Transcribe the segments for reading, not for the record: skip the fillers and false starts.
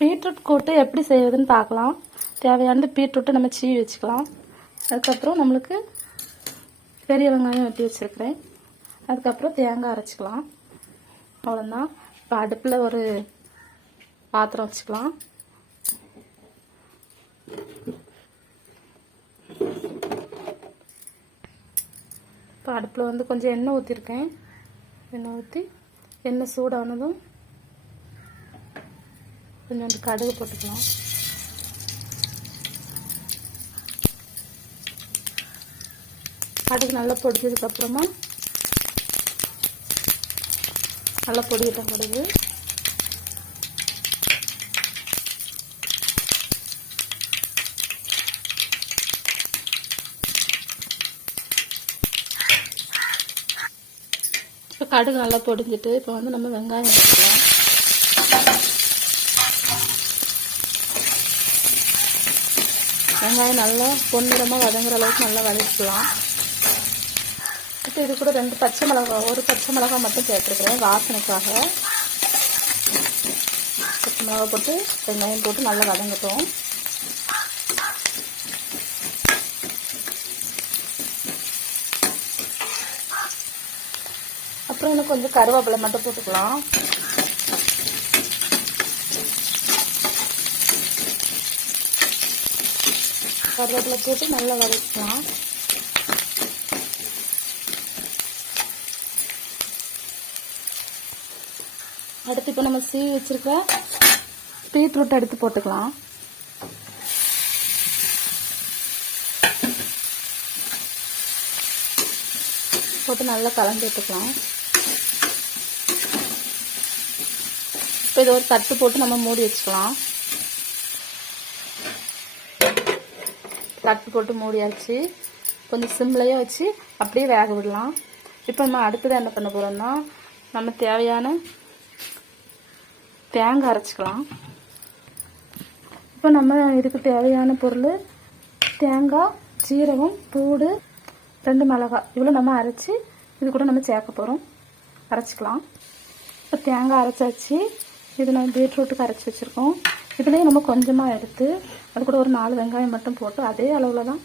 Beetroot கூட்டு எப்படி செய்வதுன்னு பார்க்கலாம். தேவையானது பீட்ரூட்டை நம்ம சீவி வச்சுக்கலாம். அதுக்கப்புறம் நம்மளுக்கு பெரிய வெங்காயம் வெட்டி வச்சுருக்கிறேன். அதுக்கப்புறம் தேங்காய் அரைச்சிக்கலாம். அவ்வளோதான். இப்போ அடுப்பில் ஒரு பாத்திரம் வச்சுக்கலாம். இப்போ அடுப்பில் வந்து கொஞ்சம் எண்ணெய் ஊற்றிருக்கேன். எண்ணெய் ஊற்றி எண்ணெய் சூடானதும் கொஞ்சம் கடுகு போட்டுக்கலாம். கடுகு நல்லா பொடிச்சதுக்கப்புறமா நல்லா பொடிக்கிட்டோம் கடுகு. இப்போ கடுகு நல்லா பொடிஞ்சிட்டு இப்போ வந்து நம்ம வெங்காயம் எடுத்துக்கலாம். வெங்காயம் நல்லா பொன்னிறமாக வதங்குற அளவுக்கு நல்லா வதக்கிக்கலாம். இப்போ இது கூட ஒரு பச்சை மிளகாய் மட்டும் சேர்த்துருக்குறேன் வாசனைக்காக. பச்சை மிளகாய் போட்டு வெங்காயம் போட்டு நல்லா வதங்கட்டும். அப்புறம் இன்னும் கொஞ்சம் கருவேப்பிலை மட்டும் போட்டுக்கலாம். கருவேப்பிலை போட்டு நல்லா வதக்கலாம். அடுத்து இப்போ நம்ம சீவி வச்சிருக்க பீட்ரூட் எடுத்து போட்டுக்கலாம். போட்டு நல்லா கலந்து விட்டுக்கலாம். இப்போ இது ஒரு தட்டு போட்டு நம்ம மூடி வச்சுக்கலாம். தட்டு போட்டு மூடியாச்சு. கொஞ்சம் சிம்லையே வச்சு அப்படியே வேக விடலாம். இப்போ நம்ம அடுத்தது என்ன பண்ண போகிறோம்னா நம்ம தேவையான தேங்காய் அரைச்சிக்கலாம். இப்போ நம்ம இதுக்கு தேவையான பொருள் தேங்காய், சீரகம், பூடு, 2 மிளகாய் இவ்வளோ நம்ம அரைச்சி இது கூட நம்ம சேர்க்க போகிறோம். அரைச்சிக்கலாம். இப்போ தேங்காய் அரைச்சாச்சு. இது நம்ம பீட்ரூட்டுக்கு அரைச்சி வச்சுருக்கோம். இதுலேயே நம்ம கொஞ்சமாக எடுத்து அது கூட ஒரு 4 வெங்காயம் மட்டும் போட்டு அதே அளவில் தான்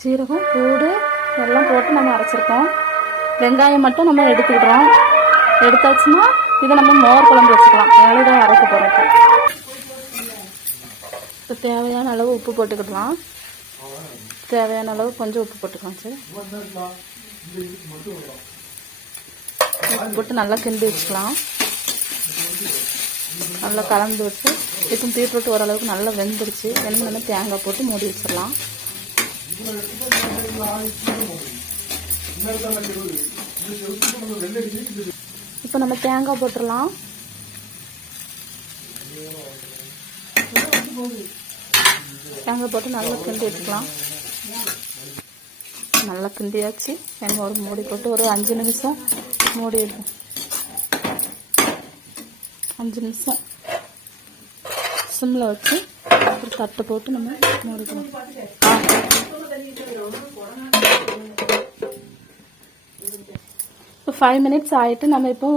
சீரகம், பூடு எல்லாம் போட்டு நம்ம அரைச்சிருக்கோம். வெங்காயம் மட்டும் நம்ம எடுத்துக்கிடுறோம். எடுத்தாச்சுன்னா இதை நம்ம மோர் குழம்பு வச்சுக்கலாம். வேலைதான் அரைக்க போகிறோம். இப்போ தேவையான அளவு உப்பு போட்டுக்கிடலாம். தேவையான அளவு கொஞ்சம் உப்பு போட்டுக்கலாம். சரி, உப்பு போட்டு நல்லா கிண்டி வச்சுக்கலாம். நல்லா கலந்து வச்சு இப்போ பீட்ரூட் ஓரளவுக்கு நல்லா வெந்துருச்சு. வெந்து தேங்காய் போட்டு மூடி வச்சிடலாம். இப்போ நம்ம தேங்காய் போட்டுடலாம். தேங்காய் போட்டு நல்லா கிண்டி வச்சுக்கலாம். நல்லா கிண்டியாச்சு. நம்ம ஒரு மூடி போட்டு ஒரு 5 நிமிஷம் மூடி இருக்கும். 5 நிமிஷம் சிம்மில் வச்சு ஒரு தட்டு போட்டு நம்ம மூடிக்கலாம். இப்போ 5 மினிட்ஸ் ஆகிட்டு நம்ம இப்போ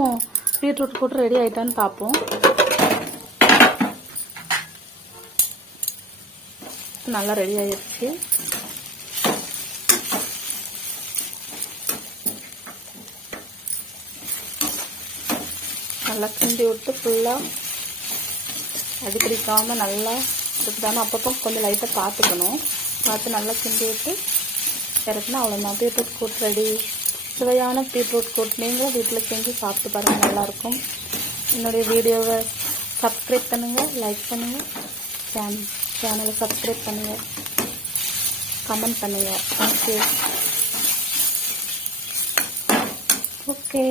பீட்ரூட் கூட்டு ரெடி ஆகிட்டான்னு பார்ப்போம். நல்லா ரெடி ஆகிடுச்சு. நல்லா கிண்டி விட்டு ஃபுல்லாக அடிக்கடிக்காமல் நல்லா சுத்தாமல் அப்பப்போ கொஞ்சம் லைட்டாக பார்த்துக்கணும். பார்த்து நல்லா கிண்டி விட்டு இறக்குனா அவ்வளோதான். பீட்ரூட் கூட்டு ரெடி. சுவையான பீட்ரூட் கூட்டு நீங்களும் வீட்டில் செஞ்சு சாப்பிட்டு பாருங்கள், நல்லாயிருக்கும். என்னுடைய வீடியோவை சப்ஸ்கிரைப் பண்ணுங்கள், லைக் பண்ணுங்கள், சேனலை சப்ஸ்கிரைப் பண்ணுங்கள், கமெண்ட் பண்ணுங்கள். தேங்க்யூ. ஓகே.